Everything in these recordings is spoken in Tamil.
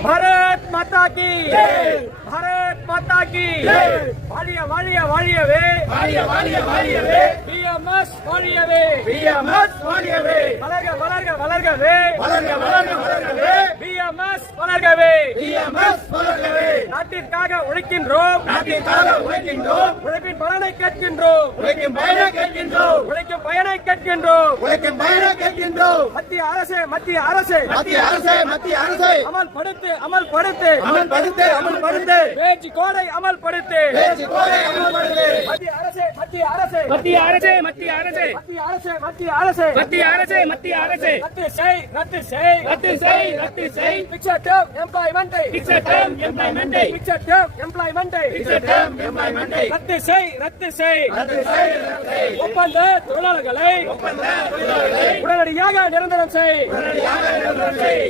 भारत माता की भारत माता की வாழிய வாழிய வாழியவே வாழிய வாழிய வாழியவே பிஎம்எஸ் வாழியவே பிஎம்எஸ் வாழியவே வளர்க வளர்க வளர்கவே வளர்க வளர்க வளர்கவே பிஎம்எஸ் வளர்கவே பிஎம்எஸ் வளர்கவே நாட்டிற்காக உழைக்கின்றோம் நாட்டிற்காக உழைக்கின்றோம் உழைப்பின் பலனை கேட்கின்றோம் உழைக்கும் பயனை கேட்கின்றோம் உழைக்கும் பயனை கேட்கின்றோம் உழைக்கும் பயனை கேட்கின்றோம் மத்திய அரசு மத்திய அரசு மத்திய அரசு மத்திய அரசு அமல்படுத்து அமல்படுத்து அமல்படுத்து அமல்படுத்து பேச்சு கோடை அமல்படுத்து பேச்சு கோரை அமல்படுத்து மத்திய அரசு மத்திய அரசு மத்திய அரசே மத்திய அரசே மத்திய அரசு மத்திய அரசு மத்திய அரசே மத்திய அரசே ரத்து செய் ரத்து செய் ரத்து செய் ரத்து செய் picture term employment picture term employment picture term employment picture term employment ரத்து செய் ரத்து செய் ரத்து செய் ரத்து செய் ஒப்பந்த தொழிலாளர்களை உடனடியாக நிரந்தரம் செய்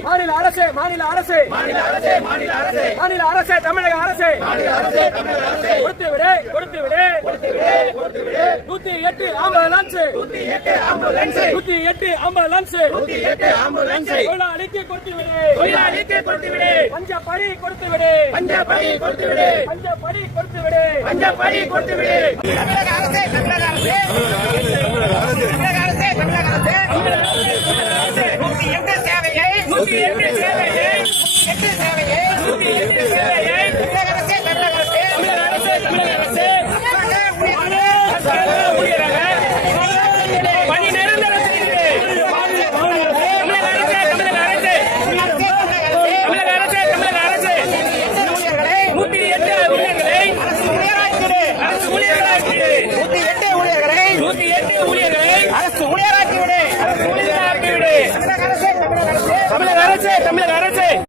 மாநில அரசு மாநில அரசு மாநில அரசு மாநில அரசு மாநில அரசு தமிழக அரசு மாநில அரசு தமிழக அரசு கொடுத்து விடு கொடுத்து விடு கொடுத்து விடு கொடுத்து விடு 108 ஆம்புலன்ஸ் 108 ஆம்புலன்ஸ் 108 ஆம்புலன்ஸ் 108 ஆம்புலன்ஸ் தொழிலாளிக்கு கொடுத்து விடு தொழிலாளிக்கு கொடுத்து விடு பஞ்சப்படி கொடுத்து விடு பஞ்சப்படி கொடுத்து விடு பஞ்சப்படி கொடுத்து விடு பஞ்சப்படி கொடுத்து விடு தமிழக அரசே தமிழக அரசே தமிழக அரசே தமிழக அரசே 108 சேவையை 108 சேவையை 108 சேவையை 108 சேவையை தமிழக அரசே தமிழக அரசே தமிழக அரசே தமிழக அரசே ஊழியராக